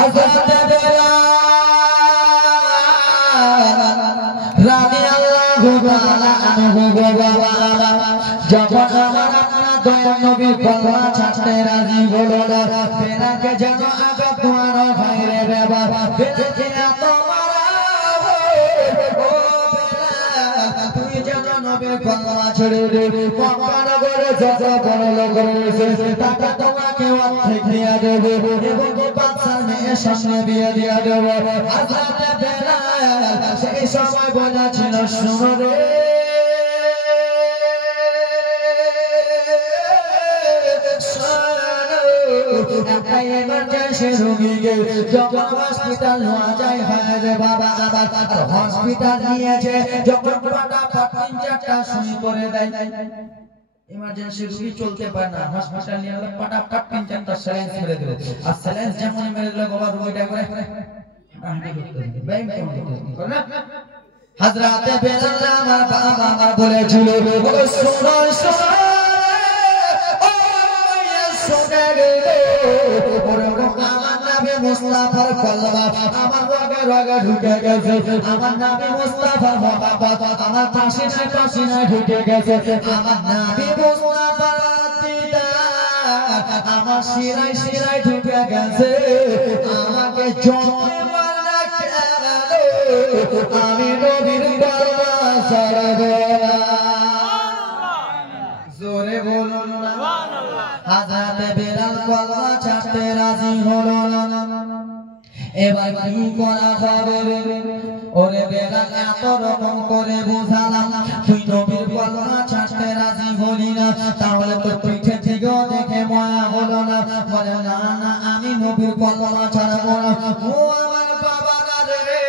হযরত বেলাল রাদিয়াল্লাহু তাআলা আনহু বাবা যখন আমার আপনার দয়ার নবীর কলমা ছাড়তে রাজি হলো না বেলালকে যেন আঘাত মারা হয় রে বাবা বেলালকে এত মারা ও বেলাল তুই যেন নবীর কলমা ছেড়ে দে মক্কা নগরে যত বড় লোক রয়েছে তাকে তোমাকে অর্ধেক দিয়ে দেবো এবং বাদশার মেয়ের সামনে বিয়ে দিয়ে দেবো হযরত বেলাল সেই সময় বলেছিল শোনো রে একটা এমার্জেন্সি রোগীকে যখন হসপিটাল নেওয়া যায় হয় রে বাবা আবার হসপিটাল নিয়েছে যখন ফটাফট 3-4টা সুই করে দেয় ইমার্জেন্সি রোগী চলতে পারে না হসপিটাল নিয়ে গেলে ফটাফট 3-4টা স্যালাইন মেরে দিল আর স্যালাইন যেমন মেরে দিল বাবা রোগীটা করে হাঁটি করতে ব্যায়াম করতে না হযরত বেলাল আমার বাবা আমার বলেছিল ও শোনো শোনো ও শোনো রে ওরে আমার নবী মুস্তাফার কলমা আমার রগে ঢুকে গেছে আমার নবী মুস্তাফার মহব্বত আমার পাশে ঢুকে গেছে আমার নবী মুস্তাফার দিদার আমার শিরায় ঢুকে গেছে আমাকে জন্মে মারা কেন আমি নবীর কলমা ছাড়ব না জোরে বলুন না হযরত বেলাল কলমা ছাড়তে রাজি হলো না এবার কি করা হবে ওরে বেলাল এত রকম করে বুঝালাম তুই নবীর কলমা ছাড়তে রাজি হলি না তাহলে তো পিঠে থেকেও দেখে মায়া হলো না বলে না না আমি নবীর কলমা ছাড়বো না ও আমার বাবা না রে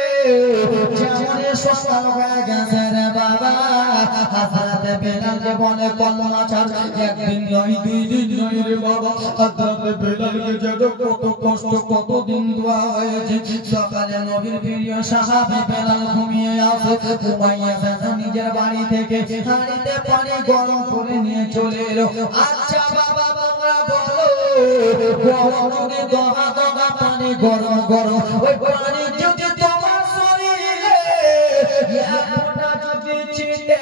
যেমন সকাল হয়ে গেছে রে বাবা হযরত বেলালকে বলে কলমা ছাড় একদিন নয় 2 দিন নয় রে বাবা হযরত বেলালকে যেন কত কষ্ট কত দিন দোয়া হয়েছে সকালে নবীর প্রিয় সাহাবী বেলাল ঘুমিয়ে আছে ঘুমাইয়া যেন নিজের বাড়ি থেকে হাঁড়িতে পানি গরম করে নিয়ে চলে এলো আচ্ছা বাবা তোমরা বলো গরম যদি দহা পানি গরম গরম ওই পানি যদি তোমার শরীরে এক ফোঁটা যদি ছিটে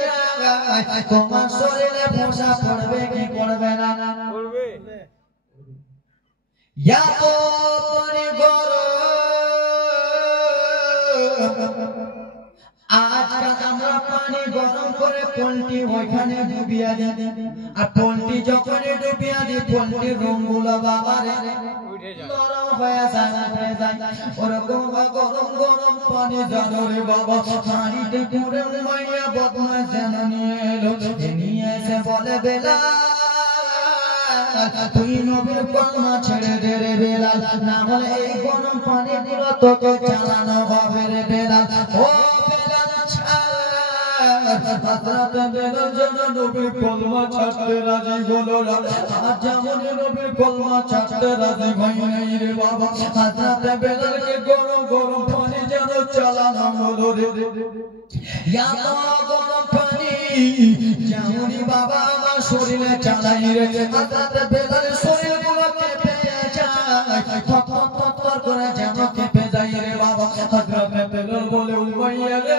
যায় তোমার শরীরে ফোঁসা পড়বে কি পড়বে না পড়বে এত পানি গরম আজকাল আমরা পানি গরম করে পোল্ট্রি ওইখানে ডুবিয়ে দিই আর পোল্ট্রি যখন ডুবিয়ে দিই পোল্ট্রির রঙগুলো বাবারে নরম হয়ে যায় ওরকম গরম গরম পানি জানো রে বাবা হাঁড়িতে পুরে মাইয়া বদমাশ যেন নিয়ে এলো নিয়ে এসে বলে বেলাল তুই নবীর কলমা ছেড়ে দে রে বেলাল না হলে এই গরম পানি গুলো তোকে চালানো হবে রে বেলাল ও বেলাল ছাড় হযরত বেলাল যেন নবীর কলমা ছাড়তে রাজি হলো না আর যেমন নবীর কলমা ছাড়তে রাজি হয় নাই রে বাবা হযরত বেলালকে গরম গরম পানি যেন চালানো হলো রে এত গরম পানি যেমনই বাবা আমার শরীরে চালাই রে হযরত বেলালের শরীরগুলো কেঁপে যায় থর থর করে যেন কেঁপে যায় রে বাবা হযরত বেলাল বলে উমাইয়া রে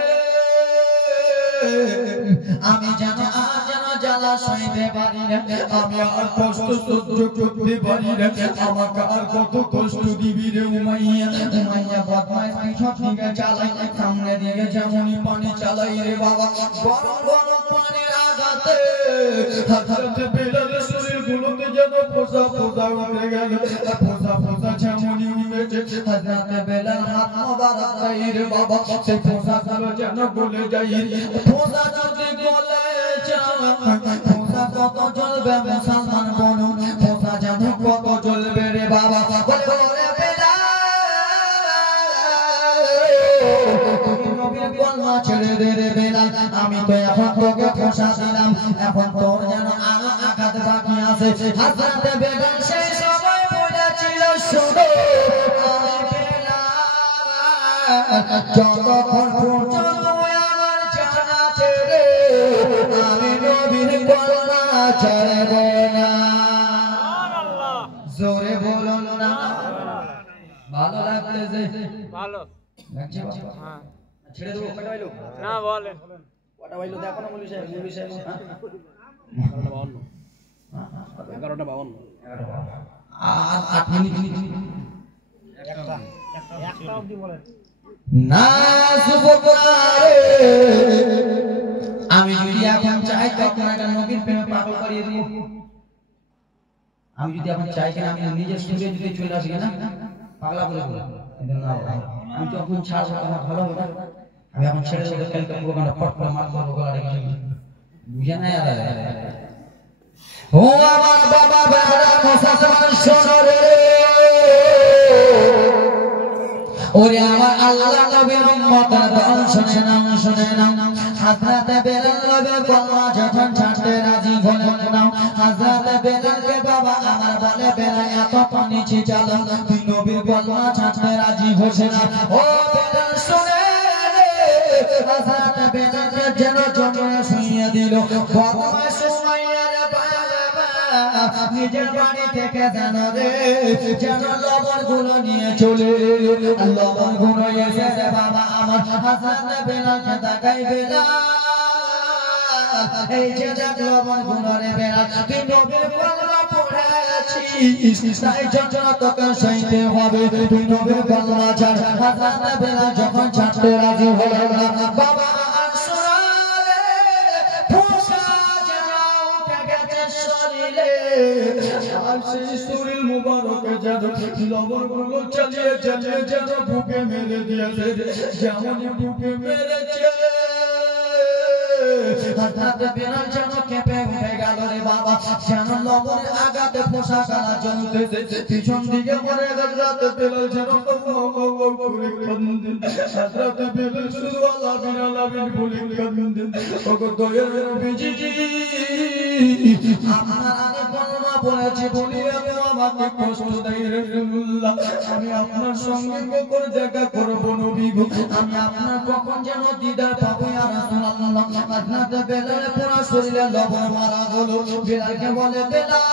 আমি যেন আর যেন জ্বালা সইতে পারি না আমি আর কষ্ট সহ্য করতে পারি না আমাকে আর কত কষ্ট দিবি রে উমাইয়া উমাইয়া বদমাইশ পিছন দিকে চালাই সামনে দিকে যেমনই পানি চালাই রে বাবা গরম গরম পানির আঘাতে হযরত বেলালের শরীরগুলোতে যেন ফোঁসা ফোঁসা উঠে গেল ফোঁসা ফোঁসা যেমনই উঠেছে হযরত বেলাল হাত মোবারক দেয় রে বাবা সেই ফোঁসাগুলো যেন গলে যায় ফোঁসা যদি গলে যায় ফোঁসা কত জ্বলবে মুসলমান বলুন ফোঁসা যেন কত জ্বলবে রে বাবা বলে ওরে বেলাল নবীর কলমা ছেড়ে দে রে বেলাল আমি তো এখন তোকে ফোঁসা দিলাম এখন তোর যেন আরো আঘাত বাকি আছে হযরত বেলাল সেই সময় বলেছিল শোনো যতক্ষণ পর্যন্ত আমার জানা ছেড়ে আমি নবীর কলমা ছাড়ব না জোরে বলুন না ভালো লাগতেছে ভালো লাগছে বাবা হ্যাঁ ছেড়ে দেবো কটা বাইলো না বলেন কটা বাইলো দেখো না মৌলভী সাহেব 11:52 আর 8 মিনিট একটা অবধি বলেন না সুবহানারে আমি যদি এখন চাই তখন একটা নবীর প্রেমে পাগল করিয়ে দেব আমি যদি এখন চাই কেন আমি নিজের সুরে যদি চলে আসি না পাগলা করে বলবো কিন্তু না আমি যখন ছাড়বো আমার ভালো হবে আমি এখন ছেড়ে দেবো কালকে প্রোগ্রামটা পট করে মার করবো গলা রেখে বুঝে না আর ও আমার বাবা বেড়া মুসলমান শোনো রে ওরে আমার আল্লাহ নবীর উম্মতের দল শুনে নাও হযরত বেলাল নবী কলমা যখন ছাড়তে রাজি হলেন না হযরত বেলালকে বাবা আমার বলে বেলাল এত নিচে চলো তুই নবীর কলমা ছাড়তে রাজি হচ্ছে না ও বেলাল শুনে রে হযরত বেলালকে যেন জমিয়ে শুইয়ে দিল কলমা সুমাইয়ার বাবা নিজের বাড়ি থেকে যেন রে যেন লবণ গুলো নিয়ে চলে লবণ গুলো এসে রে বাবা আমার হযরত বেলালকে তাকাই বেলাল এই যে দেখ লবণ গুলো রে বেলাল তুই নবীর কলমা পড়েছিস তাই জন্য তোকে সইতে হবে তুই নবীর কলমা ছাড় হযরত বেলাল যখন ছাড়তে রাজি হলো না বাবা সেই শরীর মুবারকে যেন লবণ গুলো চালিয়ে যেন বুকে মেরে দিয়েছে যেমন বুকে মেরেছে হযরত বেলাল যেন কেঁপে উঠে গেল রে বাবা যেন লবণের আঘাতে পোশাক আলা জ্বলতেছে পিছন দিকে পড়ে হযরত বেলাল যেন করে কাঁদেন হযরত বেলাল শুধু আল্লাহ বিন বলে কাঁদেন ওগো দয়ার নবীজি আপনার আগে কলমা পড়েছি বলি আমি আমাকে কষ্ট দেয় রাসূলুল্লাহ আমি আপনার সঙ্গে কখন দেখা করব নবী গো আমি আপনার কখন যেন দিদার পাবো ইয়া রাসূলুল্লাহ হযরত বেলাল পুরো শরীরে লবণ মারা হলো বেলালকে বলে বেলাল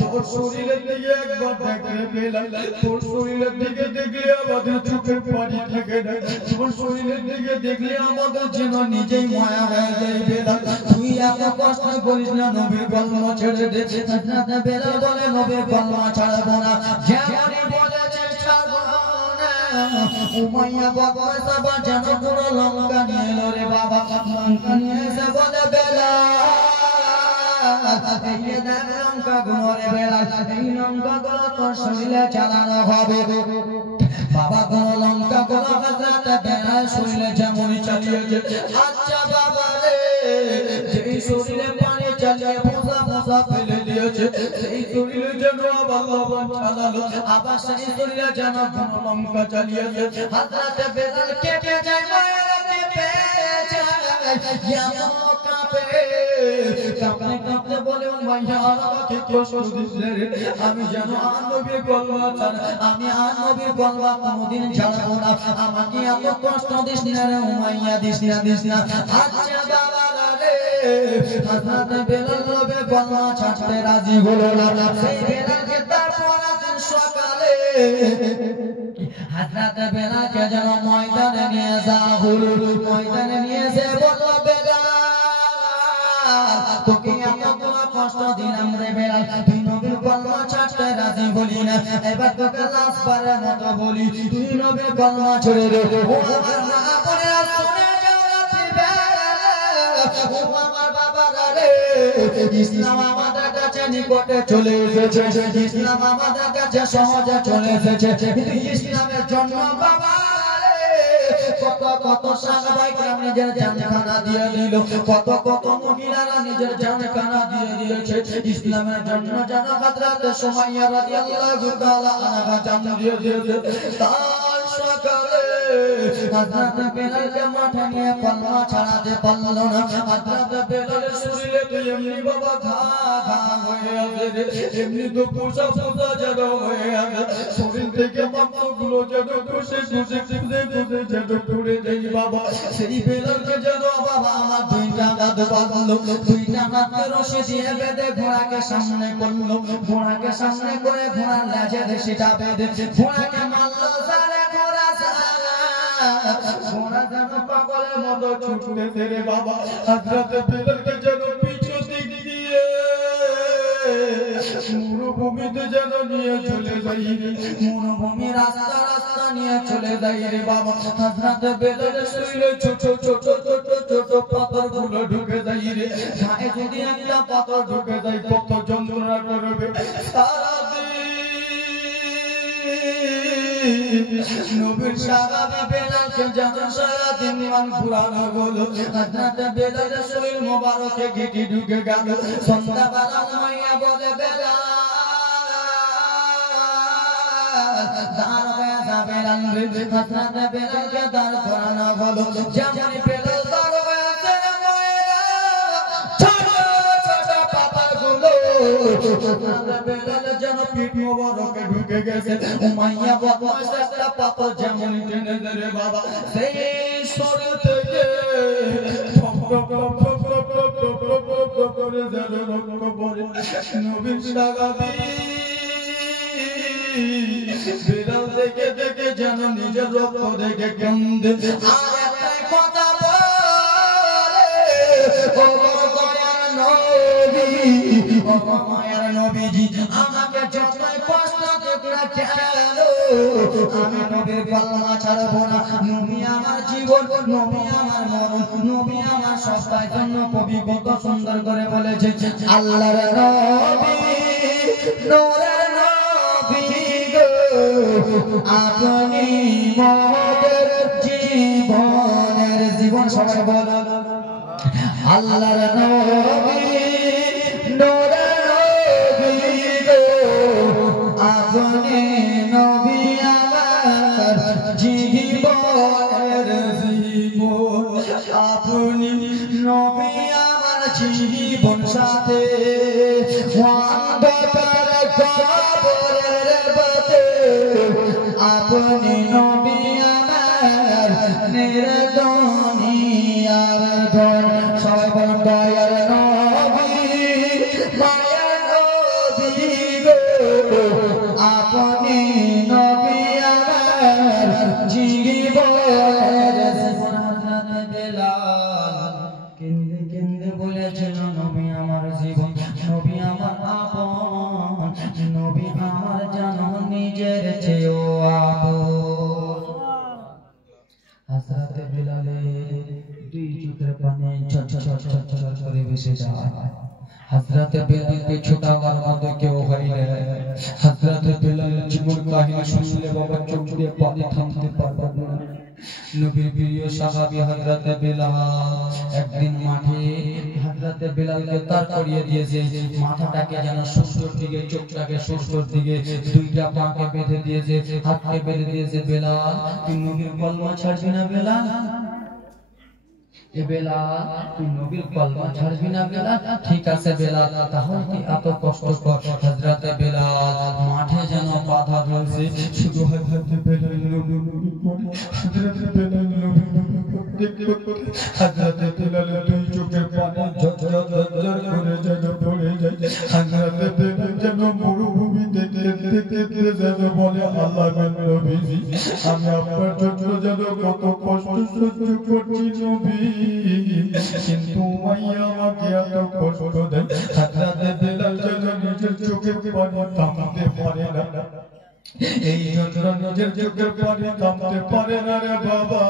তোর শরীরের দিকে একবার দেখলে বেলাল তোর শরীরের দিকে দেখলে আমাদের চোখের পানি থাকে না তোর শরীরের দিকে দেখলে আমাদের যেন নিজেই মায়া হয়ে যায় বেলাল তুই এত কষ্ট করিস না নবীর কলমা ছেড়ে দে হযরত বেলাল বলে নবীর কলমা ছাড়বো না যেমনই বলেছে ছাড়বো না উমাইয়া বদমাশ আবার যেন পুরো লঙ্কা নিয়ে এলো রে বাবা লঙ্কা নিয়ে এসে বলে বেলাল এই দেখ লঙ্কা গুলো রে বেলাল এই লঙ্কা গুলো তোর শরীরে চালানো হবে বাবা গুলো লঙ্কা গুলো হযরত বেলাল শরীরে যেমনই চালিয়েছে আচ্ছা বাবা রে যেই শরীরে পানি চালিয়ে পোষা ফেলে দিয়েছে সেই শরীরে যেন আবার লবণ চালালো আবার সেই শরীরে যেন কোনো লঙ্কা চালিয়েছে হযরত বেলাল কেটে যায় মায়েরা কেঁপে যায় কাঁপতে বলে মাইয়া আমাকে কষ্ট দিস রে আমি যেন আর নবীর কলমা ছাড় আমি আর নবীর কলমা কোনোদিন ছাড়বো না আমাকে এত কষ্ট দিস না রে উমাইয়া দিস না আচ্ছা বাবা রে হযরত বেলাল নবীর কলমা ছাড়তে রাজি হলো না সেই বেলালকে তারপর দিন সকালে হযরত বেলালকে যেন ময়দানে নিয়ে যাওয়া হলো ময়দানে নিয়ে এসে বলল বেলাল তোকে এতগুলো কষ্ট দিলাম রে বেলাল তুই নবীর কলমা ছাড়তে রাজি হলি না এবার তোকে লাস্টবারের মতো বলি তুই নবীর কলমা ছেড়ে দে ও আমার মা বোনেরা শুনে যাও রাতে বেলা ও আমার বাবারা রে ইসলাম আমাদের কাছে নিকটে চলে এসেছে ইসলাম আমাদের কাছে সহজে চলে এসেছে কিন্তু ইসলামের জন্য বাবা কত সাহাবায়ে নিজের জানখানা দিয়ে দিল কত মহিলারা নিজের জানখানা দিয়ে দিয়েছে ইসলামের জন্য জানা হযরত সুমাইয়া রাদিয়াল্লাহু তাআলা আনহা জান দিয়ে দিয়েছে তার সকালে হযরত বেলালকে মাঠে নিয়ে কলমা ছাড়াতে পারল না হযরত বেলালের শরীরে তো এমনি বাবা ঘা হয়ে আছে এমনি তো পোষা যেন হয়ে আছে শরীর থেকে বাক্সগুলো যেন বসে বসে খুঁজে খুঁজে যেন পড়ে যাই বাবা সেই বেলালকে যেন বাবা আমার দুইটা হাত বাঁধলো দুইটা হাতে রশি দিয়ে বেঁধে ঘোড়াকে সামনে করলো ঘোড়াকে সামনে করে ঘোড়ার লেজে সেটা বেঁধে ঘোড়াকে মারলো সারে ঘোড়া ঘোড়া যেন পাগলের মতো ছুটতেছে রে বাবা হযরত বেলালকে যেন পিছু দিক দিয়ে মরুভূমিতে যেন নিয়ে চলে যাই মরুভূমি রাস্তা রাস্তা নিয়ে চলে যাই রে বাবা হযরত বেলালের শরীরে ছোট ছোট ছোট ছোট পাথরগুলো ঢুকে যাই রে গায়ে যদি একটা পাথর ঢুকে যায় কত যন্ত্রণা করবে সারাদিন নবীর সাহাবা বেলালকে যেন সারাদিন মান ঘুরানো হলো হযরত বেলালের শরীর মোবারকে গিটি ঢুকে গেল সন্ধ্যাবেলা মাইয়া বলে বেলাল দাঁড় হয়ে যাবে রে হযরত বেলালকে দাঁড় করানো হলো যেমন বেলাল দাঁড় হয়েছে যেন পিঠ মোবারকে ঢুকে গেছে উমাইয়া বদমাশ একটা পাথর যেমন টেনে ধরে বাবা সেই শরীর থেকে করে যেন রক্ত পড়ে নবীর সাহাবী বেলাল দেখে দেখে যেন নিজের রক্ত দেখে কান্দে আর একটাই কথা বলে ও দয়ার নবী ও মায়ের নবীজি আমাকে যতই কষ্ট দিক না কেন আমি নবীর কলমা ছাড়বো না নবী আমার জীবন নবী আমার মরণ নবী আমার সবার জন্য কবি কত সুন্দর করে বলেছে আল্লাহর নবী নূরের নবী গো আপনি মোদের জীবনের জীবন সবাই বলো আল্লাহর নবী নূরের নবী গো আপনি নবী আমার জীবনের জীবন আপনি নবী আমার জীবন সাথে অন্ধকার কবরের বাতে আপনি নবী আমার নির্দনিয়ার ধন সবাই বলুন দয়ার নবী মায়ার নবী গো আপনি নবী আমার জীবনের জীবন হযরত বেলাল কেঁদে কেঁদে বলেছেন নবী আমার জীবন নবী আমার আপন নবী আমার জানো নিজের চেয়েও আপন হযরত বেলালের দুই চোখের পানি ঝরঝর ঝরঝর করে ভেসে যায় হযরত বেলালকে ছোটাবার মতো কেউ হয় না হযরত বেলালের জীবন কাহিনী শুনলে বাবা চোখ দিয়ে পানি থামতে পারবে না নবীর প্রিয় সাহাবী হযরত বেলাল একদিন মাঠে হযরত বেলালকে তার করিয়ে দিয়েছে মাথাটাকে যেন সূর্যের দিকে চোখটাকে সূর্যের দিকে দুইটা পাকে বেঁধে দিয়েছে হাতকে বেঁধে দিয়েছে বেলাল তুই নবীর কলমা ছাড়বি না বেলাল এ বেলাল তুই নবীর কলমা ছাড়বি না বেলাল ঠিক আছে বেলাল তাহলে কি এত কষ্ট কর হযরত বেলাল মাঠে যেন বাধা রয়েছে শুধু হযরত বেলাল হযরত বেলাল হযরত বেলাল দুই চোখের পানি ঝরঝর ঝরঝর করে যেন পড়ে যায় হযরত বেলাল যেন মরুভূমি দেখতে দেখতে যেন বলে আল্লাহর নবীজি আমি আপনার জন্য যেন কত কষ্ট সহ্য করছি নবী কিন্তু মাইয়া আমাকে এত কষ্ট দেয় হযরত বেলাল যেন নিজের চোখের পানি থামাতে পারে না এই জন্য নিজের চোখের পানি থামতে পারে না রে বাবা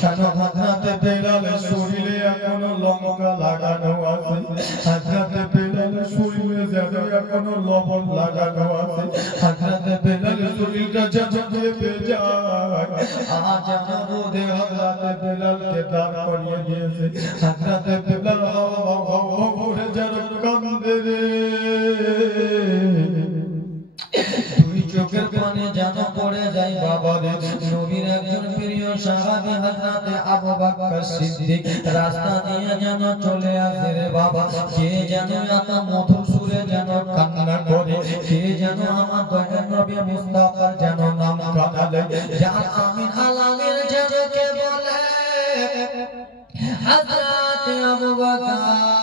কেন হযরত বেলালের শরীরে এখনো লঙ্কা লাগানো আছে হযরত বেলালের শরীরে যেন এখনো লবণ লাগানো আছে হযরত বেলালের শরীরটা যেন ভেবে যায় আজ যেন রোদে হযরত বেলালকে দাঁড় করিয়ে দিয়েছে হযরত বেলাল যেন কান্দে রে চোখের পানি যেন পড়ে যায় বাবা রে নবীর একজন প্রিয় সাহাবী হযরতে আবু বকর সিদ্দিক রাস্তা দিয়ে যেন চলে আসে রে বাবা কে যেন এত মধুর সুরে যেন কান্না করে কে যেন আমার দয়ার নবী মুস্তাফার যেন নাম কাঁদালে যা আমিন আলামিন যেন কে বলে হযরতে আবু বকর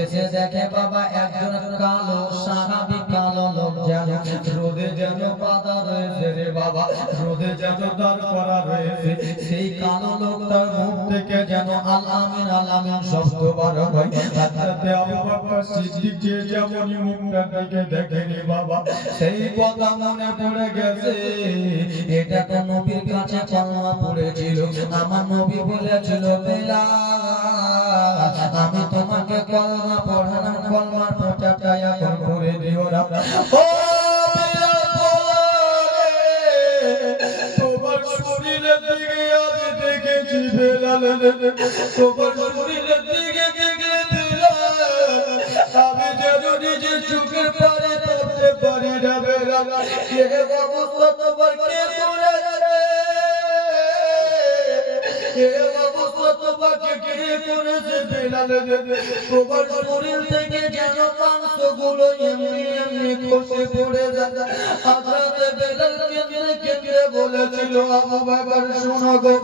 এসে দেখে বাবা একজন কালো সাহাবী কালো লোক যেন রোদে যেন বাঁধা রয়েছে রে বাবা রোদে যেন দাঁড় করা রয়েছে সেই কালো লোকটার মুখ থেকে যেন আল আমিন শব্দ বার হয় হযরতে আবু বকর সিদ্দিক যে যেমনই মুখটা দিকে দেখে রে বাবা সেই কথা মনে পড়ে গেছে এটা তো নবীর কাছে কলমা পড়েছিল আমার নবী বলেছিল বেলাল আমি তোমাকে কলমা পড়ালাম কলমার প্রচারটা এখন করে দিও না ও বেলাল তোমার শরীরের দিকে আমি দেখেছি বেলাল তোমার শরীরের দিকে দেখলে বেলাল আমি যেন নিজের চোখের পানি ধরতে পারি না বেলাল কে অবস্থা তোমার কে করেছে কে অবস্থা তোমাকে কে করেছে বেলাল তোমার শরীর থেকে যেন মাংসগুলো এমনি এমনি খসে পড়ে যাচ্ছে হযরতে বেলাল কেঁদে বলেছিল আবু বকর শোনো গো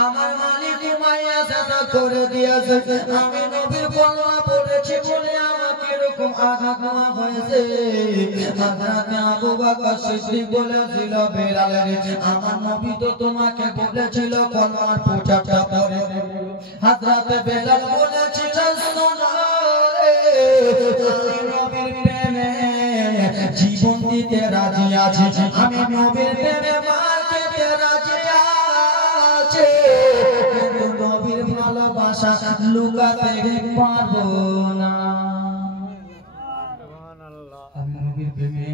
আমার মালিক মায়া সাদা করে দিয়েছে আমি নবীর কলমা পড়েছি বলে আমাকে এরকম আঘাত হয়েছে হযরতে আবু বকর সিদ্দিক বলেছিল বেলাল আমার নবী তো তোমাকে বলেছিল কলমার প্রচারটা পড়ে হযরতে বেলাল বলেছিল শোনো আমি নবীর প্রেমে জীবন দিতে রাজি আছি আমি নবীর প্রেমে মার খেতে রাজি আছি কিন্তু নবীর ভালোবাসা লুকাতে পারবো না আমি নবীর প্রেমে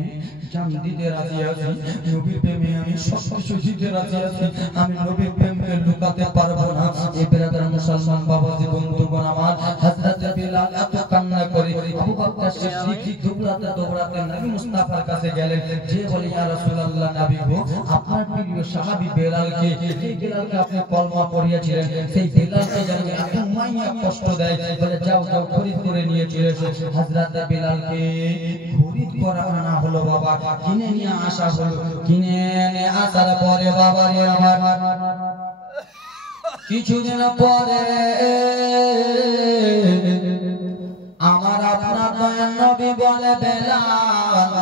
জান দিতে রাজি আছি নবীর প্রেমে আমি সবকিছু দিতে রাজি আছি আমি নবীর প্রেমকে লুকাতে পারবো না এই ব্রাদার মুসলমান বাবাজি বন্ধুগণ আমার হযরতে বেলাল এত কান্না করে আবু বকর সিদ্দিক দৌড়াতে নবী মুস্তাফার কাছে গেলেন যে বলে ইয়া রাসূলুল্লাহ নবী গো আপনার প্রিয় সাহাবী বেলালকে এই বেলালকে আপনি কলমা পড়িয়েছিলেন সেই বেলালকে যেন এত মাইয়া কষ্ট দেয় বলে যাও যাও খরিদ করে নিয়ে চলে এসো হযরতে বেলালকে খরিদ করা আনা হলো বাবা কিনে নিয়ে আসা হলো কিনে নিয়ে আসার পরে বাবা রে আমার কিছুদিন পরে আমার আপনার দয়ার নবী বলে বেলাল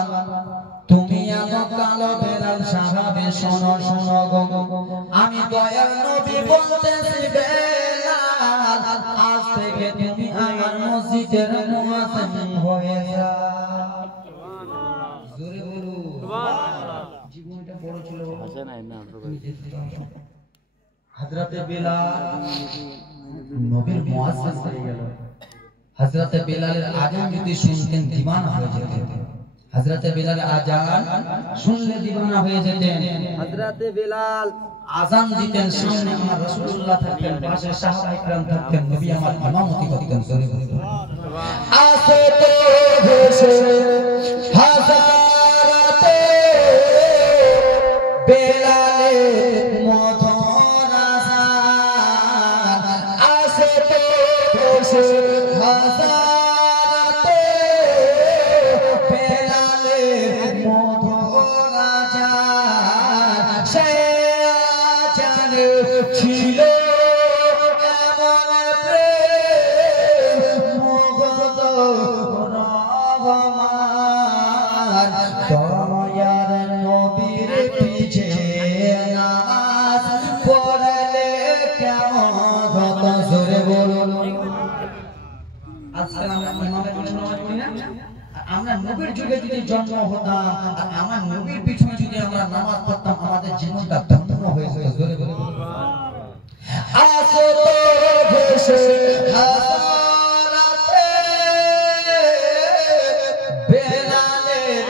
তুমি এত কালো বেলাল সাহাবী শোনো শোনো গো আমি দয়ার নবী বলতেছি বেলাল আজ থেকে তুমি আমার মসজিদের মুয়াজ্জিন হয়ে যাও জোরে বলো সুবহানাল্লাহ জীবনটা বড় ছিল হাসান না হযরতে বেলাল নবীর মুয়াজ্জিন হয়ে গেল হযরতে বেলালের আযান যদি শুনতেন দিওয়ানা হয়ে যেতেন হযরতে বেলালের আযান শুনলে দিওয়ানা হয়ে যেতেন হযরতে বেলাল আযান দিতেন সামনে আমার রাসূলুল্লাহ থাকতেন পাশে সাহাবায়ে کرام থাকতেন নবী আমার ইমামতি করতেন সুবহানাল্লাহ আসে তো ভেসে হযরতে বেলালের মধুর আযান আসে তো ভেসে হযরতে বেলালের মধুর আযান সে আযানে ছিল এমন প্রেম মুগ্ধ রহমান দয়ার নবীর পিছে নামাজ পড়লে কেমন হতো জোরে বলুন আজকে আমরা ইমামের পিছনে নামাজ পড়ি না আমরা নবীর যুগে যদি জন্ম হতাম আর আমার নবীর পিছনে যদি আমরা নামাজ পড়তাম আমাদের জীবনটা ধন্য হয়ে যেত জোরে বলুন আসে তো ভেসে হযরতে বেলালের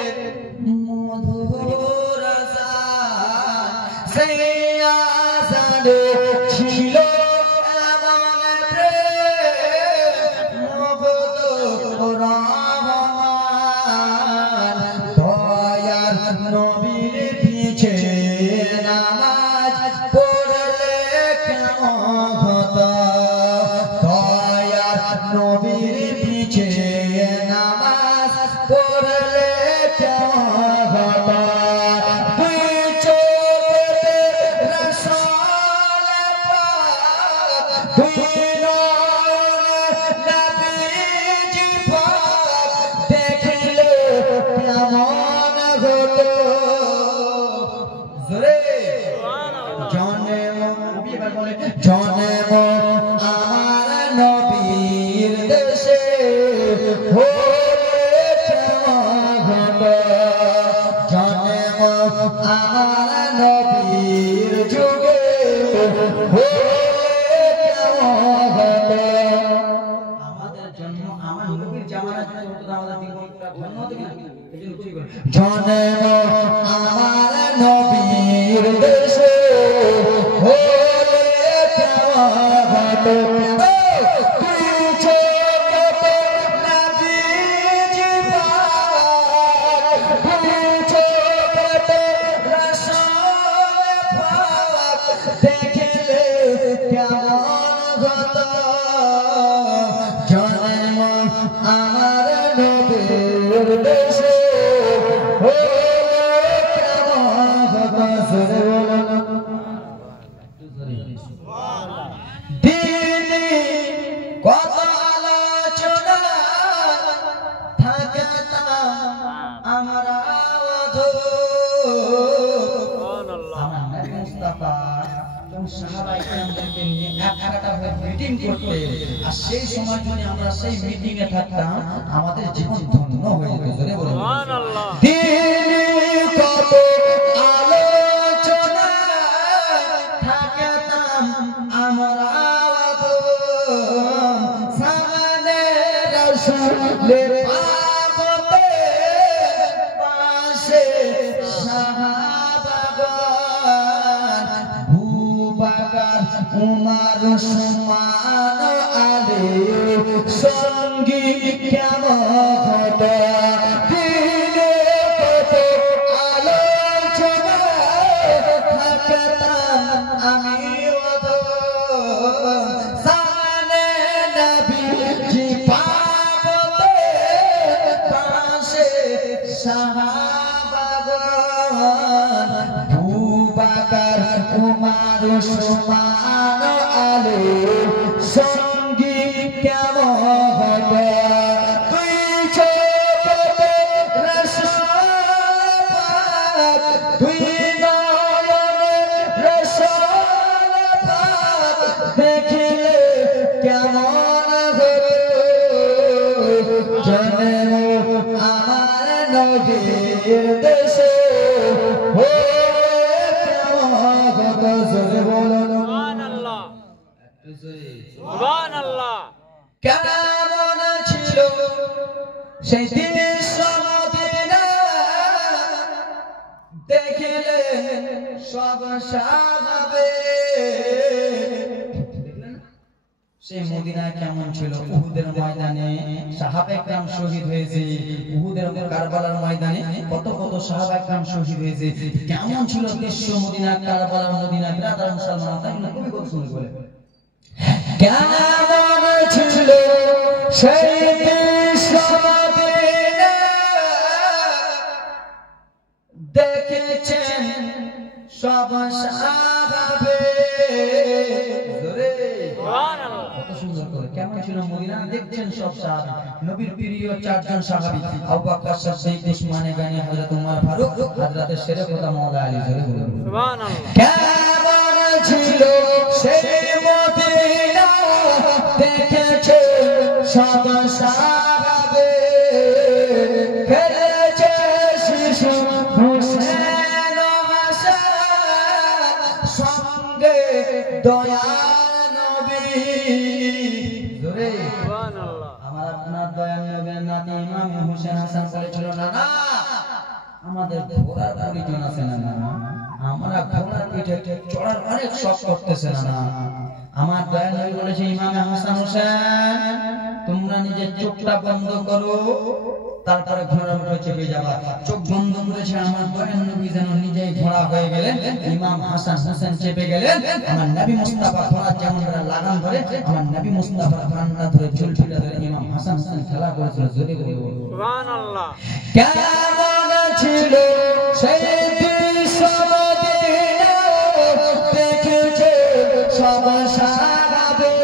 মধুর আযান সেই আযানে ছিল এমন প্রেম মুগ্ধ রহমান আমাদের জীবনটা ধন্য হতে কিনা এজন্য ঠিক করে জন্ম আমার নবীর দেশে হলে কেমন হতো সেই সময় যদি আমরা সেই মিটিং এ থাকতাম আমাদের জীবন ধন্য হয়ে যেত জোরে বলুন সুবহানাল্লাহ দিন কত আলোচনা থাকতাম আমরা সামনে রাসূলের পাপতে পাশে সাহাবাগণ বুবাকার উমর উসমান আলী সঙ্গী কেমন হতো দিনে কত আলোচনা থাকতাম আমি সামনে নবীজি পাপতে পাশে সাহাবাগণ বুবাকার উমর উসমান আলী সঙ্গী কেমন হবে তুই ছোটতে রাসূল পাক তুই নয়নে রাসূল পাক দেখিলে কেমন হবে জন্ম আমার নবীর দেশে কেমন হবে জোরে বলুন সুবহানাল্লাহ সুবহানাল্লাহ কেমন ছিল সেই দিনের মদিনা দেখিলে সব সাজাবে সেই মদিনা কেমন ছিল উহুদের ময়দানে সাহাবা একরাম শহীদ হয়েছে উহুদের কারবালার ময়দানে কত কত সাহাবা একরাম শহীদ হয়েছে কেমন ছিল দৃশ্য মদিনা কারবালার মদিনা বিরাট মুসলমান তাই না কবি কত সুন্দর বলে কেমন ছিল সেই দৃশ্য মদিনা দেখেছেন সব সাহাবে জোরে সুবহানাল্লাহ কত সুন্দর করে কেমন ছিল মদিনা দেখছেন সব সাহাবী নবীর প্রিয় চারজন সাহাবী আবু বকর সিদ্দিক উসমান গনি হযরত ওমর ফারুক হযরত শেরে খোদা মাওলা আলী জোরে বলুন সুবহানাল্লাহ কেমন ছিল সেই মদিনা দেখেছেন সব সাহাবে ফেলেছে শিশু হুসেন হাসান সঙ্গে দয়া নবী জোরে সুবহানাল্লাহ আমার আপনার দয়া নবীর নাতি ইমাম হুসেন হাসান বলেছিল না না আমাদের ঘোড়ার প্রয়োজন আছে না না আমরা ঘোড়ার পিঠে চড়ার অনেক শখ করতেছে না আমার দয়া নবী বলেছে ইমাম হাসান হোসেন তোমরা নিজের চোখটা বন্ধ করো তারপরে ঘোড়ার উপরে চেপে যাবা চোখ বন্ধ করেছে আমার দয়া নবী যেন নিজেই ঘোড়া হয়ে গেলেন ইমাম হাসান হোসেন চেপে গেলেন আমার নবী মুস্তাফা ঘোড়া যেমন লাগাম ধরে আমার নবী মুস্তাফা ঘোড়া ধরে চুলটা ধরে ইমাম হাসান হোসেন খেলা করেছিল জোরে বলি সুবহানাল্লাহ কেমন ছিল সেই দৃশ্য মদিনা দেখেছে সব সাহাবে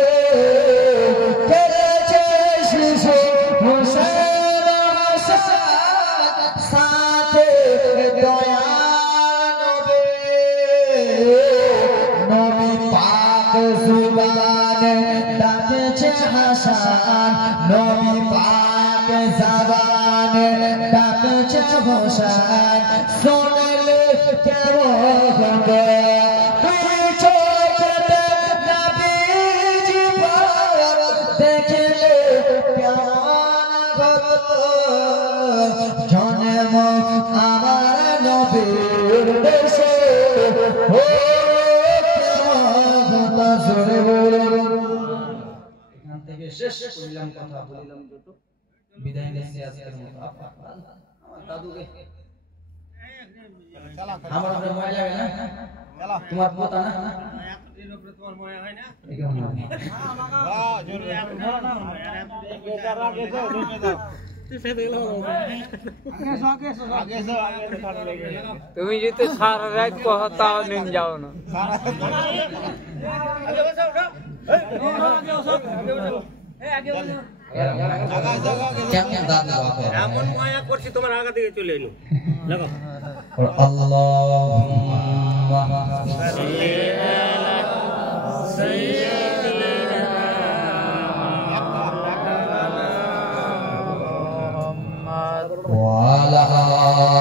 ফেলেছে শিশু হুসেন হাসান সাথে দয়া নবী নবী পাক জুবানে ডাকেছে হাসান নবী পাক জবানে ডাকেছে হোসেন শুনলে কেমন হবে তুই চোখে নবীজি পাক দেখিলে কেমন হবে নবীর দেশে ও কথা জোরে বলুন এখান থেকে শেষ করলাম কথা বললাম যত বিদায় নিচ্ছি আজকের মতো আমার দাদুকে আমার উপরে মজা লাগে না তোমার পোতা না তোমার মজা হয় না তুমি যদি সারা রাত কথাও নিন যাও না কেমন দাদু বাবা এমন মায়া করছি তোমার আগা থেকে চলে এলো লাগো আল্লাহুম্মা সাল্লি আলা সাইয়্যিদিনা মুহাম্মদ ওয়া আলা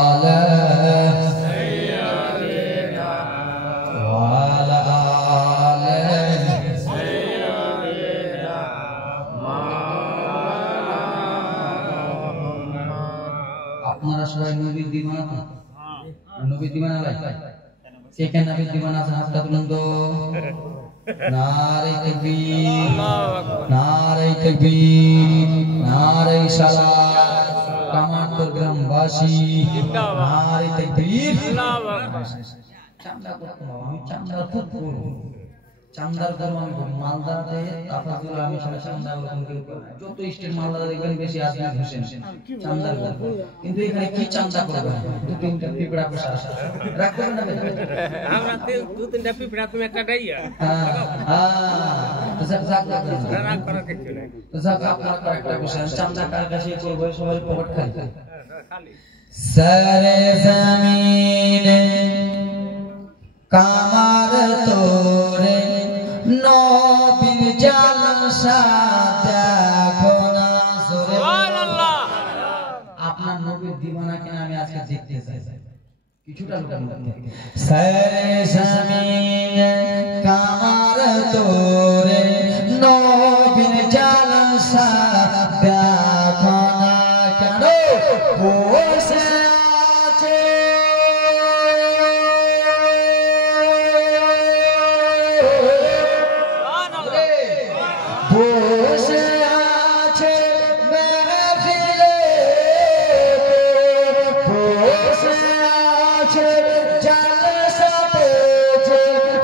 আলি সাইয়্যিদিনা ওয়া আলা আলি সাইয়্যিদিনা আপনারা সবাই নবীর দিওয়ানা নবীর দিওয়ানা লাগে কে কে নবীর দিওয়ানা আছে হাতটা তুলুন তো নারে তাকবীর নারে তাকবীর নারে সালাত কামারপুর গ্রামবাসী নারে তাকবীর চান্দা করতে হবে আমি চান্দার খুব করব চান্দার করব আমি মালদাতে তাফাজুল আমি সারা চান্দা ওরকম কেউ করে না। যত স্টেট মালদা দেখবেন বেশি আজমির হোসেন চান্দার করব কিন্তু এখানে কি চান্দা করবে দু তিনটা পিপড়া পোষা রাখ করবে না আমরা দু তিনটা পিপড়া তুমি একটা ডাইয়া হ্যাঁ তো যাক রাগ করার কিছু নাই তো যাক আপনারা একটা বিষয় চান্দা কার কাছে করব সবাই পকেট খালি খালি সারে জমিনে কামার তোরে নবীর জালসা দেখো না জোরে সুবহানাল্লাহ আপনার নবীর দিওয়ানা কিনা আমি আজকে দেখতে চাই কিছুটা লোকের মধ্যে সারে জমিনে কামার তোরে নবীর জালসা দেখো না কেন বসে আছে বসে আছে মেহফিলে বসে আছে জালসাতে যে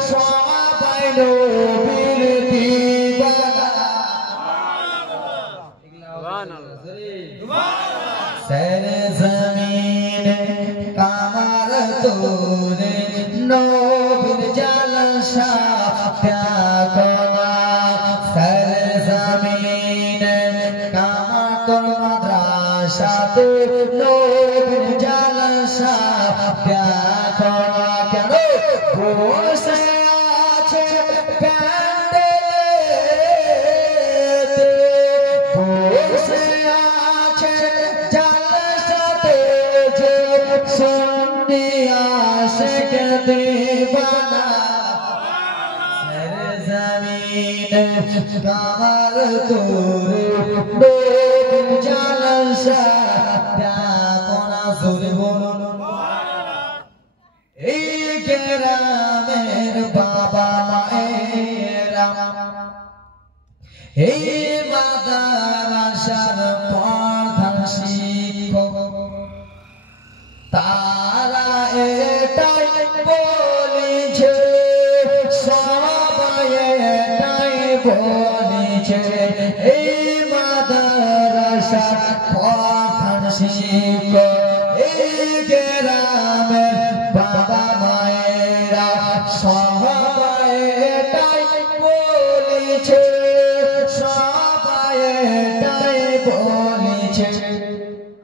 সবাই নবীর দিওয়ানা সারে জমিনে কামার তোরে নবীর জালসা দেখো না সারে জমিনে কামার তোর মাদ্রাসাতে নবীর জালসা দেখো না কেন বসে আছে প্যান্ডেলেতে বসে আছে জালসাতে যে সুন্নি আশিক দিওয়ানা সারে জমিনে কামার তোরে নবীর জালসা দেখো না জোরে বলুন এই গ্রামের বাবা মায়েরা এই মাদ্রাসার প্রধান শিক্ষক তারা এটাই বলেছে সবাই এটাই বলেছে এই মাদ্রাসার প্রধান শিক্ষক এই গ্রামের বাবা মায়েরা সবাই এটাই বলেছে সবাই এটাই বলেছে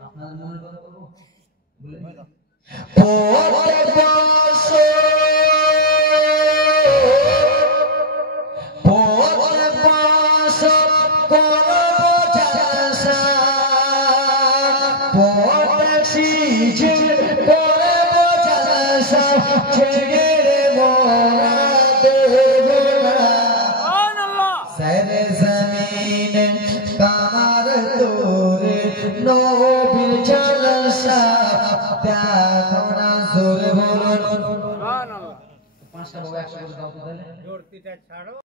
আপনার মনের কথা বলবো প্রত্যেক বছর করব জালসা প্রত্যেক সিজন করব জালসা ছেড়ে মোরা দেব না সারে জমিনে কামার তোরে নবীর জালসা দেখো না জোরে মাস্টার বাবু 100 করে দাও তো তাহলে জোর তিনটা ছাড়ো